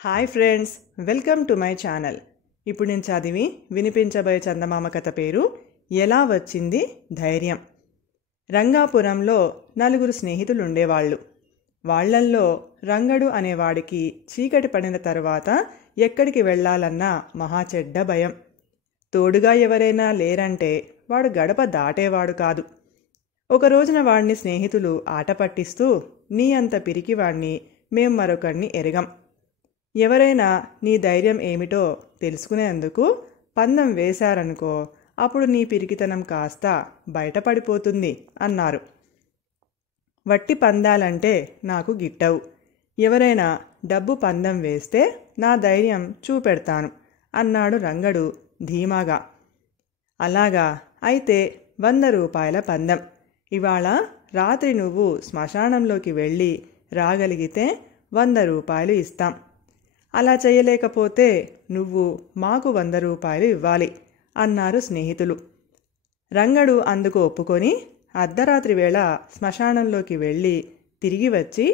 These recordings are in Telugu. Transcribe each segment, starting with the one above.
Hi friends, welcome to my channel. ఇప్పుడు నేను చదివి వినిపించబోయే చందమామ కథ పేరు ఎలా వచ్చింది ధైర్యం. రంగాపురంలో 4 స్నేహితులు ఉండేవాళ్ళు. వాళ్లల్లో రంగడు అనేవాడికి చీకటి పడిన తరువాత ఎక్కడికి వెళ్లాలన్నా మహా చెడ్డ భయం. తోడుగా ఎవరైనా లేరంటే వాడు గడప దాటేవాడు కాదు. ఒక రోజున వాడిని స్నేహితులు ఆట పట్టిస్తూ, నీ అంత పిరికివాణ్ణి మేం మరొకడిని ఎరగం, ఎవరైనా నీ ధైర్యం ఏమిటో తెలుసుకునేందుకు పందెం వేశారనుకో, అప్పుడు నీ పిరికితనం కాస్త బయటపడిపోతుంది అన్నారు. వట్టి పందాలంటే నాకు గిట్టవు. ఎవరైనా డబ్బు పందెం వేస్తే నా ధైర్యం చూపెడతాను అన్నాడు రంగడు ధీమాగా. అలాగా, అయితే 100 రూపాయల పందెం. ఇవాళ రాత్రి నువ్వు శ్మశానంలోకి వెళ్ళి రాగలిగితే 100 రూపాయలు ఇస్తాం. అలా చేయలేకపోతే నువ్వు మాకు 100 రూపాయలు ఇవ్వాలి అన్నారు స్నేహితులు. రంగడు అందుకు ఒప్పుకొని అర్ధరాత్రి వేళ శ్మశానంలోకి వెళ్ళి తిరిగి వచ్చి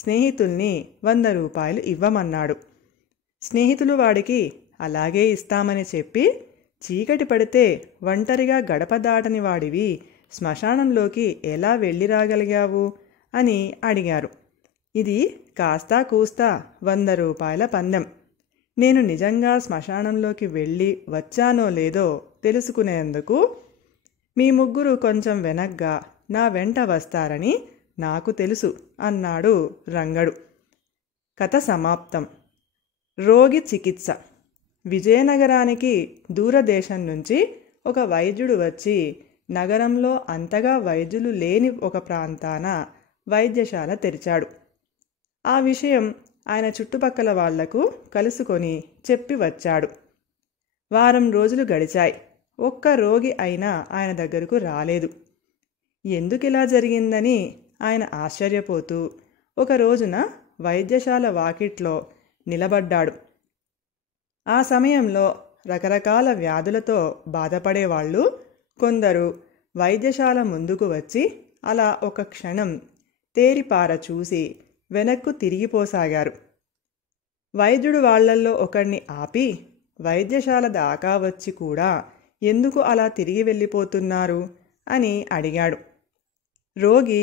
స్నేహితుల్ని 100 రూపాయలు ఇవ్వమన్నాడు. స్నేహితులు వాడికి అలాగే ఇస్తామని చెప్పి, చీకటి పడితే ఒంటరిగా గడప దాటని వాడివి శ్మశానంలోకి ఎలా వెళ్ళి రాగలిగావు అని అడిగారు. ఇది కాస్తా కూస్తా 100 రూపాయల పందెం. నేను నిజంగా శ్మశానంలోకి వెళ్ళి వచ్చానో లేదో తెలుసుకునేందుకు మీ ముగ్గురు కొంచెం వెనగ్గా నా వెంట వస్తారని నాకు తెలుసు అన్నాడు రంగడు. కథ సమాప్తం. రోగి చికిత్స. విజయనగరానికి దూరదేశం నుంచి ఒక వైద్యుడు వచ్చి నగరంలో అంతగా వైద్యులు లేని ఒక ప్రాంతాన వైద్యశాల తెరిచాడు. ఆ విషయం ఆయన చుట్టుపక్కల వాళ్లకు కలుసుకొని చెప్పి వచ్చాడు. వారం రోజులు గడిచాయి. ఒక్క రోగి అయినా ఆయన దగ్గరకు రాలేదు. ఎందుకిలా జరిగిందని ఆయన ఆశ్చర్యపోతూ ఒక రోజున వైద్యశాల వాకిట్లో నిలబడ్డాడు. ఆ సమయంలో రకరకాల వ్యాధులతో బాధపడేవాళ్ళు కొందరు వైద్యశాల ముందుకు వచ్చి అలా ఒక క్షణం తేరిపార చూసి వెనక్కు తిరిగిపోసాగారు. వైద్యుడు వాళ్లల్లో ఒకడిని ఆపి, వైద్యశాల దాకా వచ్చి కూడా ఎందుకు అలా తిరిగి వెళ్ళిపోతున్నారు అని అడిగాడు. రోగి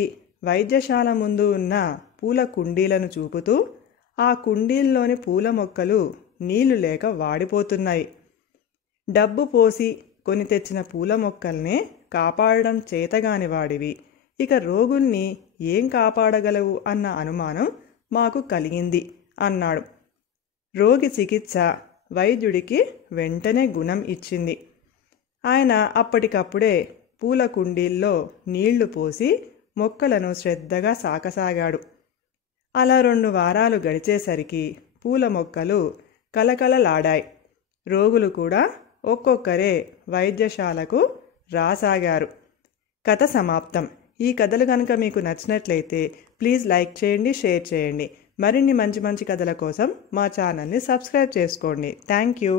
వైద్యశాల ముందు ఉన్న పూల కుండీలను చూపుతూ, ఆ కుండీల్లోని పూల మొక్కలు నీళ్లు లేక వాడిపోతున్నాయి. డబ్బు పోసి కొని తెచ్చిన పూల మొక్కల్నే కాపాడడం చేతగాని వాడివి ఇక రోగుల్ని ఏం కాపాడగలవు అన్న అనుమానం మాకు కలిగింది అన్నాడు. రోగి చికిత్స వైద్యుడికి వెంటనే గుణం ఇచ్చింది. ఆయన అప్పటికప్పుడే పూల కుండీల్లో నీళ్లు పోసి మొక్కలను శ్రద్ధగా సాకసాగాడు. అలా 2 వారాలు గడిచేసరికి పూల మొక్కలు కలకలలాడాయి. రోగులు కూడా ఒక్కొక్కరే వైద్యశాలకు రాసాగారు. కథ సమాప్తం. ఈ కథలు కనుక మీకు నచ్చినట్లయితే ప్లీజ్ లైక్ చేయండి, షేర్ చేయండి. మరిన్ని మంచి మంచి కథల కోసం మా ఛానల్ని సబ్స్క్రైబ్ చేసుకోండి. Thank you.